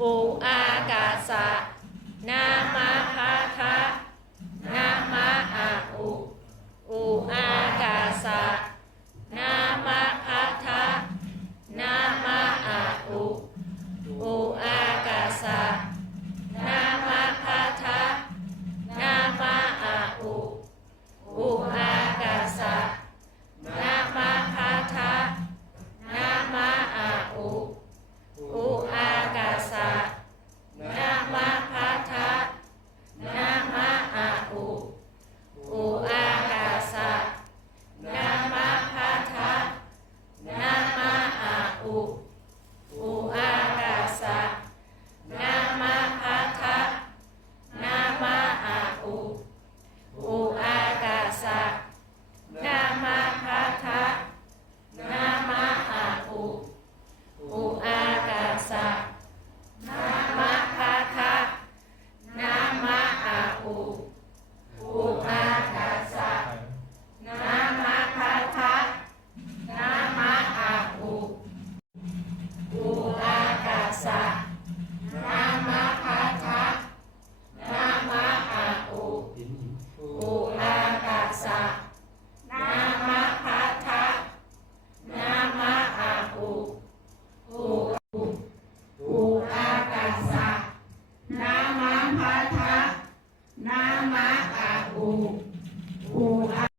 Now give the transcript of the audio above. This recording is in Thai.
อุอากาสะนามะพะทะนามะอาอุอุอากาสะนามะพะทะนามะอาอุอุอากาสะนามะพะทะนามะอาอุอุอา อุอากาสะนามะคะนามาอุอุอากา มะกะอุ